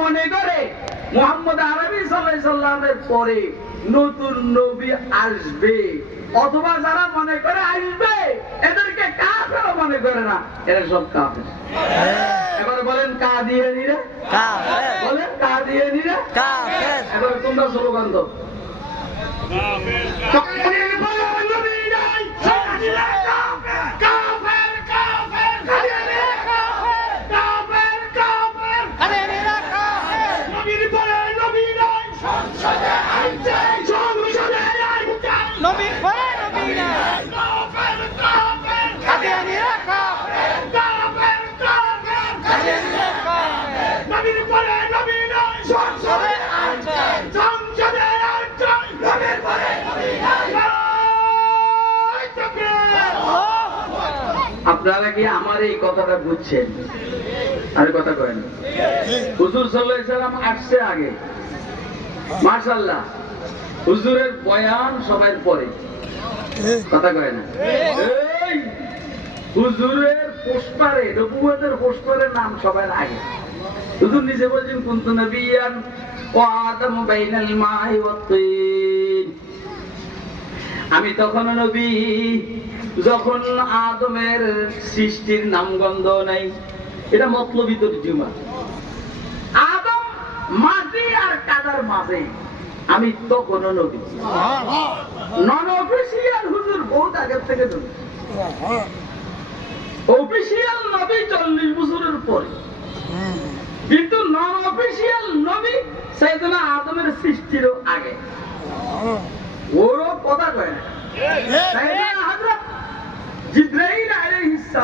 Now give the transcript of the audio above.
মনে করে মুহাম্মদ আরবি সাল্লাল্লাহু আলাইহি সাল্লামের পরে নতুন নবী আসবে, অথবা যারা মনে করে আসবে এদেরকে কাফের মনে করে না, এরা সব কাফের। এবার বলেন কাদিয়ানীরা কাফের, বলেন কাদিয়ানীরা কাফের। এবার তোমরা স্লোগান দাও, কাফের কাফের নবী নাই কাদিয়ানীরা কাফের, কাফের কাফের কাদিয়ানীরা কাফের, কাফের কাফের কাদিয়ানীরা কাফের। নবীর পরে নবী নাই সংসদে আইন চাই, সংসদে আইন চাই, নবীর পরে নবী নাই কাফের কাফের কাদিয়ানীরা কাফের, কাফের কাফের কাদিয়ানীরা কাফের। নবীর পরে নবী নাই সংসদে আইন চাই, সংসদে আইন চাই, নবীর পরে নবী নাই। আপনারা কি আমার এই কথাটা বুঝছেন? আর কথা কয় না। হুজুর সাল্লাল্লাহু আলাইহি সাল্লাম আসছে আগে, মাশাআল্লাহ হুজুরের বয়ান সবার পরে, কথা কয় না। এই হুজুরের পোস্টারে, নবুয়তের পোস্টারের নাম সবার আগে। হুজুর নিজে বলেছেন কুনতু নবিয়ান ওয়া আদামু বাইনাল মাই ওয়াত তিন, আমি তখন নবী যখন আদমের সৃষ্টির নামগন্ধ নাই। এটা মতলবী তরজমা। আদম মাটি আর কাদার মাঝে, আমি তখনও নবী। নন অফিসিয়াল হুজুর বহুত আগের থেকে নবী, অফিসিয়াল নবী 40 বছরের পরে, কিন্তু নন অফিসিয়াল নবী সাইয়েদনা আদমের সৃষ্টিরও আগে। ওরও কথা কয় না। সাইয়েদনা হযরত জিবরাইল আলাইহিস সালাম